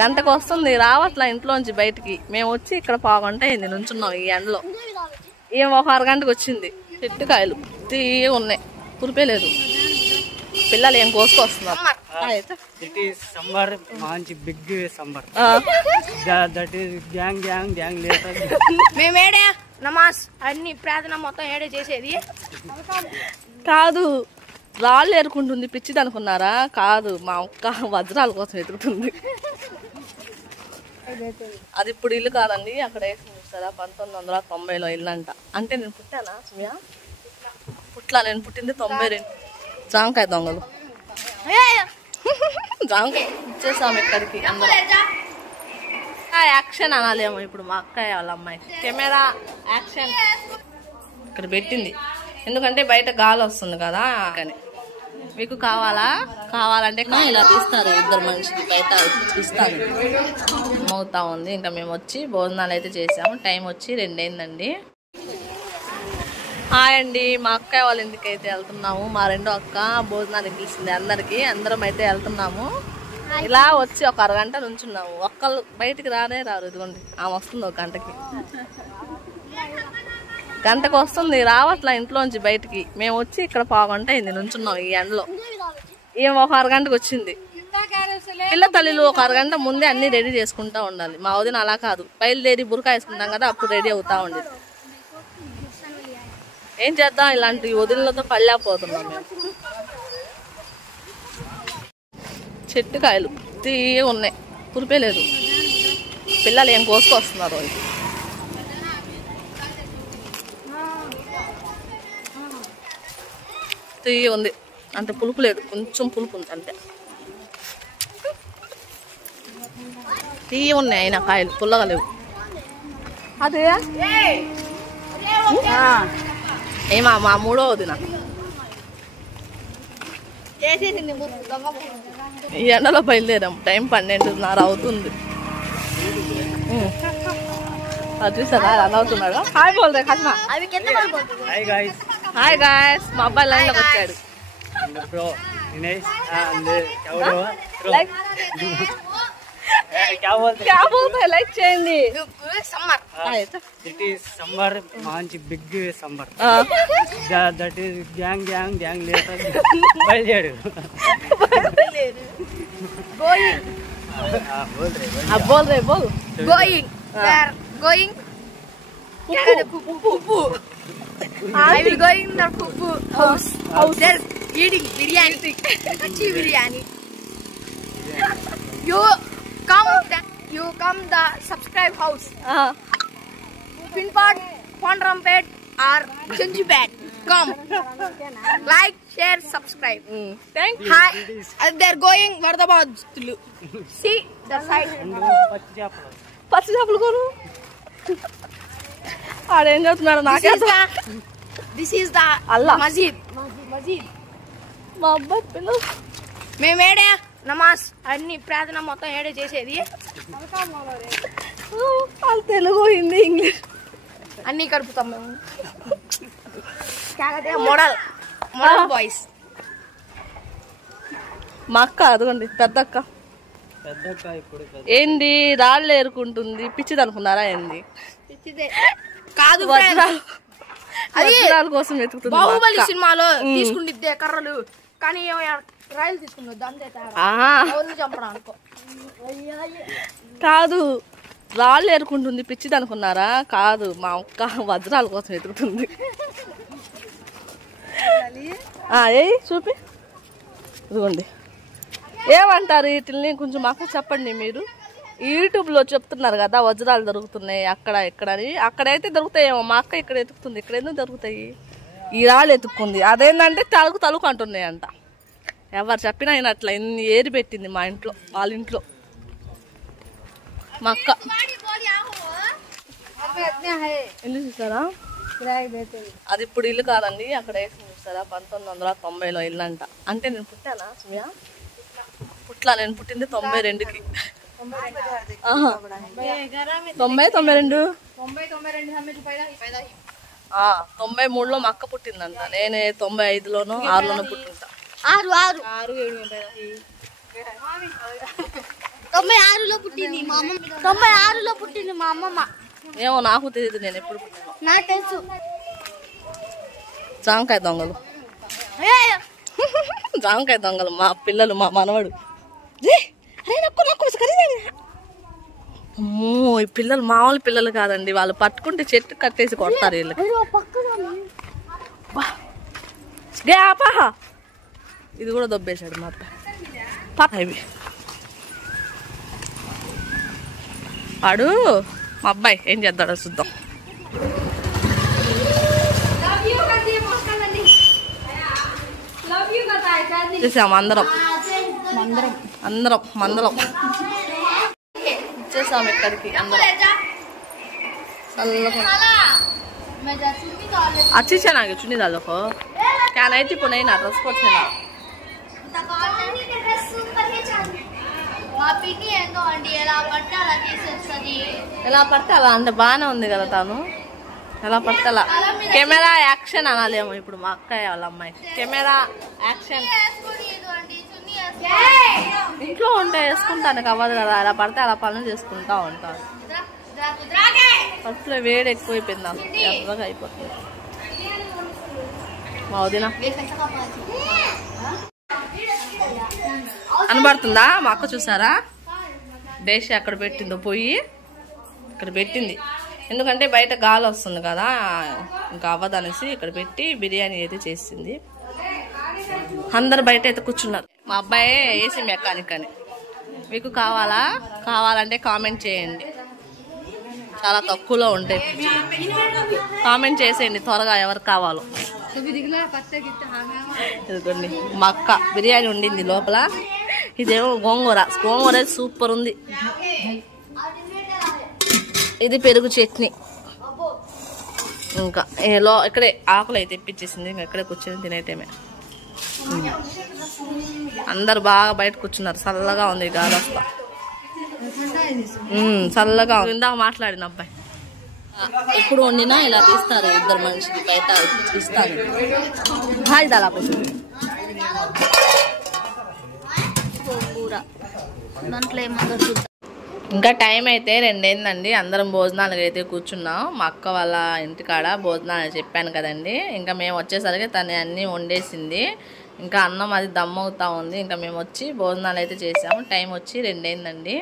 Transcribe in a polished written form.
గంటకు వస్తుంది రావట్లా ఇంట్లోంచి బయటికి. మేము వచ్చి ఇక్కడ పావుగంట అయింది నుంచున్నాం ఈ ఎండలో. ఏం ఒక అరగంటకు వచ్చింది. చెట్టుకాయలు తీయ ఉన్నాయి, కురిపే లేదు. పిల్లలు ఏం కోసుకొస్తున్నారు. మేమేడే నమాజ్ అన్ని ప్రార్థన మొత్తం ఏడే చేసేది కాదు. రాళ్ళు ఏరుకుంటుంది పిచ్చిది అనుకున్నారా? కాదు, మా అక్క వజ్రాల కోసం ఎదుగుతుంది. అది ఇప్పుడు ఇల్లు కాదండి, అక్కడ వేసి చూస్తారా 1990లో ఇల్లు అంట. అంటే నేను పుట్టానా సుమ్యా? పుట్లా, నేను పుట్టింది 92. జామకాయ దొంగలు జామకాయ ఇచ్చేసాము ఇక్కడికి అందరూ. యాక్షన్ అనాలేమో ఇప్పుడు మా అక్కయ్య వాళ్ళ అమ్మాయి. కెమెరా యాక్షన్ ఇక్కడ పెట్టింది, ఎందుకంటే బయట గాలి వస్తుంది కదా. కానీ మీకు కావాలంటే ఇలా తీస్తారు, ఇద్దరు మనిషికి బయట ఇస్తారు. మోగుతా ఉంది. ఇంకా మేము వచ్చి భోజనాలు అయితే చేసాము. టైం వచ్చి 2 అయిందండి. హాయ్ అండి, మా అక్కయ్య వాళ్ళ ఇంటికి అయితే వెళ్తున్నాము. మా రెండో అక్క భోజనానికి పిలిచింది అందరికి. అందరం అయితే వెళ్తున్నాము. ఇలా వచ్చి ఒక అరగంట నుంచున్నాము. ఒక్కళ్ళు బయటికి రారు. ఇదిగోండి ఆమె వస్తుంది ఒక గంటకు వస్తుంది రావట్లా ఇంట్లోంచి బయటికి. మేము వచ్చి ఇక్కడ పావుగంట అయింది నుంచున్నాం ఈ ఎండలో. ఏం ఒక అరగంటకు వచ్చింది. పిల్ల తల్లిలు ఒక అరగంట ముందే అన్ని రెడీ చేసుకుంటా ఉండాలి. మా వదిన అలా కాదు, బయలుదేరి బురకా వేసుకుంటాం కదా అప్పుడు రెడీ అవుతా ఉండేది. ఏం చేద్దాం, ఇలాంటి వదినలతో పళ్ళాపోతున్నాం మేము. చెట్టుకాయలు తీయ ఉన్నాయి, కురిపే లేదు. పిల్లలు ఏం కోసుకొస్తున్నారు. తీయ ఉంది, అంత పులుపు లేదు, కొంచెం పులుపు ఉంది అంతే. తీయ ఉన్నాయి అయినా కాయలు, పుల్లగా లేవు. అదే ఏమా మా మూడో వదిన ఈ ఎండలో బయలుదేరాం. టైం 12:30 అవుతుంది. అది చూసారా రన్ అవుతున్నాడు. హాయ్ బోల్ రే ఖాస్మా. హాయ్ గాయ్స్, మా అబ్బాయి లైన్ లోకి వచ్చాడు. क्या बोलते हैं लाइक చేయండి. సమ్మర్ సమ్మర్ మంచి big summer that is gang later బయలుదేరు గోయింగ్ बोल रहे going going I will go in the Pupu house. They're eating biryani. Kachi biryani. You come the subscribe house. Pinpad, Pondrampet or Chanjipet. Come. Like, share, subscribe. Thank you. Hi. They're going Vardabad. See the side. పచ్చి చేపలు కోరు ఆడేం చేస్తున్నాడు నాకే. This is the Allah. Masjid. మా అబ్బాయి పిల్లలు మేమేడే నమాజ్ అన్ని ప్రార్థన మొత్తం ఏడే చేసేది. వాళ్ళు తెలుగు హిందీ ఇంగ్లీష్ అన్ని కలుపుతాం మేము. Model boys. మా అక్క అదిగోండి పెద్దక్క. ఏంది రాళ్ళు ఏరుకుంటుంది పిచ్చిది అనుకున్నారా? ఏంది కాదు, వజ్రాల కోసం వెతుకుతుంది. బాహుబలి సినిమాలో తీసుకుంటే కర్రలు, కానీ రాయలు తీసుకున్నది అంతే చంపడం అనుకో. కాదు, రాళ్ళు ఏరుకుంటుంది పిచ్చిది అనుకున్నారా? కాదు, మా అక్క వజ్రాల కోసం వెతుకుతుంది. ఏ చూపి ఇదిగోండి. ఏమంటారు వీటిని? కొంచెం మాకు చెప్పండి. మీరు యూట్యూబ్లో చెప్తున్నారు కదా వజ్రాలు దొరుకుతున్నాయి అక్కడ ఇక్కడ అని. అక్కడైతే దొరుకుతాయేమో, మా అక్క ఇక్కడ ఎతుకుతుంది. ఇక్కడ ఎందుకు దొరుకుతాయి? ఈ రాళ్ళు ఎత్తుక్కుంది. అదేంటంటే తలుకు అంటున్నాయి అంట. ఎవరు చెప్పినా ఆయన అట్లా ఇన్ని ఏరి పెట్టింది మా ఇంట్లో, వాళ్ళ ఇంట్లో మా అక్క. ఇల్లు చూసారా? అది ఇప్పుడు ఇల్లు కాదండి, అక్కడ వేసి చూసారా 1990లో ఇల్లు అంట. అంటే నేను పుట్టానా సుమ్యా? పుట్లా, నేను పుట్టింది 92కి. 93లో మా అక్క పుట్టిందంట. నేను 95లోనో 6లోనో పుట్టింటా. 96లో పుట్టింది మా అమ్మ. 96లో పుట్టింది మా అమ్మమ్మ. ఏమో నాకు తెలియదు, నేను ఎప్పుడు పుట్టినా. నాకు తెలుసు. జామకాయ దొంగలు, జామకాయ దొంగలు మా పిల్లలు, మా మనవడు. అమ్మో, ఈ పిల్లలు మామూలు పిల్లలు కాదండి, వాళ్ళు పట్టుకుంటే చెట్టు కట్టేసి కొడతారు వీళ్ళకి. ఇది కూడా దొబ్బేశాడు మా అబ్బాయి. ఇవి వాడు మా అబ్బాయి ఏం చేద్దాడో చూద్దాం. చూసాము అందరం అందరం మందరం వచ్చేసాము ఇక్కడికి అందరం. अच्छी ಚೆನ್ನಾಗಿ चुन्नी डालो को क्या नहीं थी पुणे ना ड्रेस कोड ना ఎలా పడితే అలా అంటే బాగానే ఉంది కదా తను, ఎలా పడితే అలా. కెమెరా యాక్షన్ అనాలేమో ఇప్పుడు మా అక్కయ్య వాళ్ళ అమ్మాయి. Camera action. ఇంట్లో ఉంటే వేసుకుంటానికి అవ్వదు కదా, ఎలా పడితే అలా పనులు చేసుకుంటా ఉంటారు. ఫస్ట్లో వేడి ఎక్కువైపోయింది, నాకు ఎర్రగా అయిపోతుంది. మా వదిన కనబడుతుందా? మా అక్క చూసారా, డేష్ అక్కడ పెట్టిందో పొయ్యి ఇక్కడ పెట్టింది. ఎందుకంటే బయట గాలి వస్తుంది కదా, ఇంకా అవ్వదనేసి ఇక్కడ పెట్టి బిర్యానీ అయితే చేసింది. అందరు బయట అయితే కూర్చున్నారు. మా అబ్బాయి ఏసీ మెకానిక్ అని. మీకు కావాలంటే కామెంట్ చేయండి, చాలా తక్కువలో ఉంటాయి. కామెంట్ చేసేయండి త్వరగా ఎవరు కావాలో. ఇదిగోండి మా అక్క బిర్యానీ ఉండింది లోపల. ఇదేమో గోంగూర సూపర్ ఉంది. ఇది పెరుగు చట్నీ. ఇంకా ఇక్కడే ఆకులు అయితే తెప్పించేసింది, ఇంకా ఇక్కడే కూర్చొని తినేటమే. అందరు బాగా బయట కూర్చున్నారు, చల్లగా ఉంది గాలి వస్తా. చల్లగా ఇందాక మాట్లాడిన అబ్బాయి. ఇప్పుడు వండినా ఇలా తీస్తారు, ఇద్దరు మనిషికి బయట తీస్తారు. హాయ్ దాలా దాంట్లో ఏమో. ఇంకా టైం అయితే 2 అయిందండి. అందరం భోజనాలకు అయితే కూర్చున్నాం. మా అక్క వాళ్ళ ఇంటికాడ భోజనాలు చెప్పాను కదండి. ఇంకా మేము వచ్చేసరికి తను అన్నీ వండేసింది. ఇంకా అన్నం అది దమ్ అవుతా ఉంది. ఇంకా మేము వచ్చి భోజనాలు అయితే చేసాము. టైం వచ్చి 2 అయిందండి.